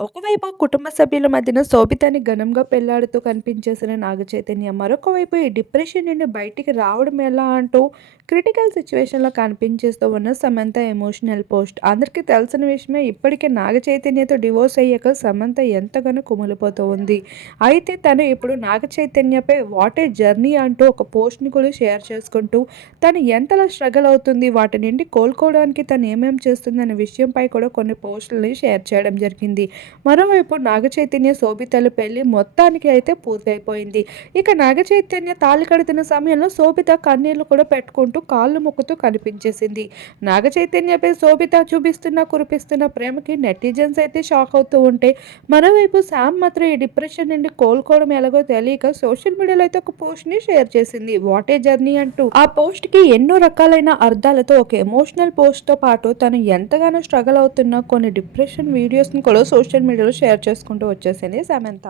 ఒకవైపు కుటుంబ సభ్యుల మధ్యన శోభితని ఘనంగా పెళ్ళాడుతూ కనిపించేసిన నాగచైతన్య మరొకవైపు ఈ డిప్రెషన్ నుండి బయటికి రావడం ఎలా అంటూ క్రిటికల్ సిచ్యువేషన్లో కనిపించేస్తూ ఉన్న సమంత ఎమోషనల్ పోస్ట్. అందరికీ తెలిసిన విషయమే ఇప్పటికే నాగచైతన్యతో డివోర్స్ అయ్యాక సమంత ఎంతగానో కుమిలిపోతూ ఉంది. అయితే తను ఇప్పుడు నాగచైతన్యపై వాట్ ఏ జర్నీ అంటూ ఒక పోస్ట్ని కూడా షేర్ చేసుకుంటూ తను ఎంతలా స్ట్రగుల్ అవుతుంది వాటి నుండి కోలుకోవడానికి తను ఏమేమి చేస్తుంది అనే విషయంపై కూడా కొన్ని పోస్టులని షేర్ చేయడం జరిగింది. మరోవైపు నాగ చైతన్య శోభితల పెళ్ళి మొత్తానికి అయితే పూర్తయిపోయింది. ఇక నాగ చైతన్య తాళి కడుతున్న సమయంలో శోభిత కన్నీళ్ళు కూడా పెట్టుకుంటూ కాళ్ళు మొక్కుతూ కనిపించేసింది. నాగ చైతన్యపై శోభిత చూపిస్తున్న కురిపిస్తున్న ప్రేమకి నెటిజన్స్ అయితే షాక్ అవుతూ ఉంటే మరోవైపు శామ్ మాత్రం ఈ డిప్రెషన్ నుండి కోలుకోవడం ఎలాగో తెలియక సోషల్ మీడియాలో అయితే ఒక పోస్ట్ని షేర్ చేసింది. వాట్ ఏ జర్నీ అంటూ. ఆ పోస్ట్కి ఎన్నో రకాలైన అర్థాలతో ఒక ఎమోషనల్ పోస్ట్తో పాటు తను ఎంతగానో స్ట్రగుల్ అవుతున్న కొన్ని డిప్రెషన్ వీడియోస్ కూడా సోషల్ సోషల్ మీడియాలో షేర్ చేసుకుంటూ వచ్చేసింది సమంత.